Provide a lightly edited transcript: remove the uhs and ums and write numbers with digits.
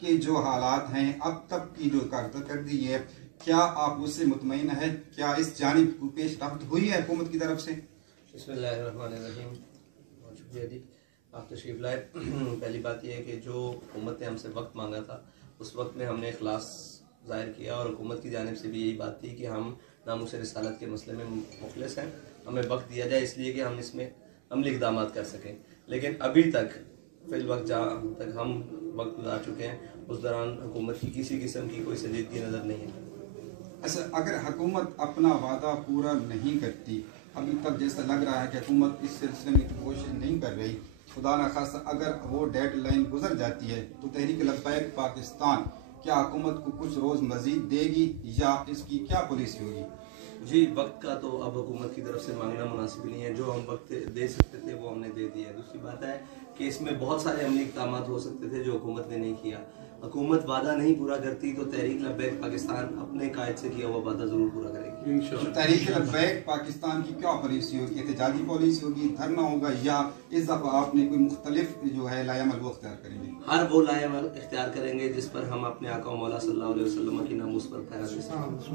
के जो हालात हैं, अब तक की जो कारकर्दगी है, क्या आप उससे मुतमईन है? क्या इस जानिब पेश रफ्त हुई है हुकूमत की तरफ से? बिस्मिल्लाहिर्रहमानिर्रहीम। बहुत शुक्रिया जी, आप तशरीफ़ लाए। पहली बात यह है कि जो हुकूमत ने हमसे वक्त मांगा था, उस वक्त में हमने इखलास ज़ाहिर किया और हुकूमत की जानिब से भी यही बात थी कि हम नामूस रिसालत के मसले में मुखलिस हैं, हमें वक्त दिया जाए इसलिए कि हम इसमें अमली इक़दाम कर सकें। लेकिन अभी तक फिल वक्त जहाँ तक हम वक्त गुजार चुके हैं, उस दौरान हुकूमत की किसी किस्म की कोई संजीदगी नज़र नहीं है। अच्छा, अगर हुकूमत अपना वादा पूरा नहीं करती, अभी तक जैसा लग रहा है कि हुकूमत इस सिलसिले में कोशिश नहीं कर रही, खुदा न खास्ता अगर वो डेडलाइन गुजर जाती है, तो तहरीक लब्बैक पाकिस्तान क्या हुकूमत को कुछ रोज़ मजीद देगी या इसकी क्या पॉलिसी होगी? जी, वक्त का तो अब हुकूमत की तरफ से मांगना मुनासिब नहीं है। जो हम वक्त दे सकते थे वो हमने दे दिया है। दूसरी बात है कि इसमें बहुत सारे अमली इक़दाम हो सकते थे जो हुकूमत ने नहीं किया। हुकूमत वादा नहीं पूरा करती तो तहरीक लब्बैक पाकिस्तान अपने कायद से किया हुआ वादा ज़रूर पूरा करेगी इंशाअल्लाह। तहरीक लब्बैक पाकिस्तान की क्या पॉलिसी होगी? एहतजाजी पॉलिसी होगी, धरना होगा, या इस दफ़ा आपने कोई मुख्तलिफ जो है लायामल वो अख्तियार करेंगे? हर वो लायामल इख्तियार करेंगे जिस पर हम अपने आका मौला सल्लल्लाहु अलैहि वसल्लम की नामूस पर पैरा दे सकें।